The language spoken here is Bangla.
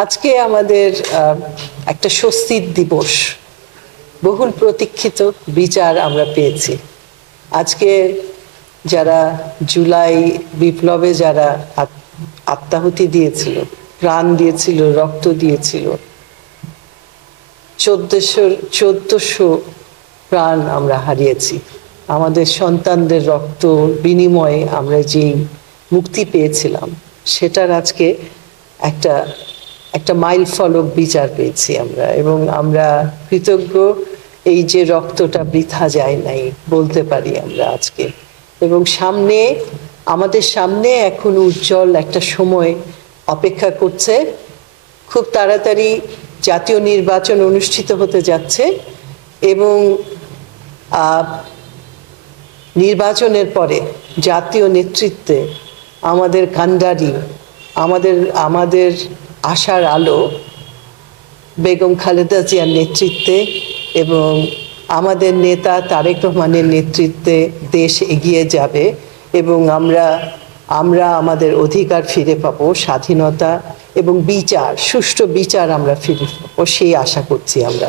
আজকে আমাদের একটা স্বস্তির দিবস। বহুল প্রতীক্ষিত বিচার আমরা পেয়েছি। আজকে যারা জুলাই বিপ্লবে যারা আত্মাহুতি দিয়েছিল, প্রাণ দিয়েছিল, রক্ত দিয়েছিল, 1400 প্রাণ আমরা হারিয়েছি। আমাদের সন্তানদের রক্ত বিনিময়ে আমরা যেই মুক্তি পেয়েছিলাম, সেটার আজকে একটা একটা মাইল ফলক বিচার পেয়েছি আমরা, এবং আমরা কৃতজ্ঞ। এই যে রক্তটা বৃথা যায় নাই বলতে পারি আমরা আজকে। এবং আমাদের সামনে এখন উজ্জ্বল একটা সময় অপেক্ষা করছে। খুব তাড়াতাড়ি জাতীয় নির্বাচন অনুষ্ঠিত হতে যাচ্ছে, এবং নির্বাচনের পরে জাতীয় নেতৃত্বে আমাদের কান্ডারি, আমাদের আশার আলো বেগম খালেদা জিয়ার নেতৃত্বে এবং আমাদের নেতা তারেক রহমানের নেতৃত্বে দেশ এগিয়ে যাবে, এবং আমরা আমাদের অধিকার ফিরে পাবো, স্বাধীনতা এবং বিচার, সুষ্ঠু বিচার আমরা ফিরে পাবো, সেই আশা করছি আমরা।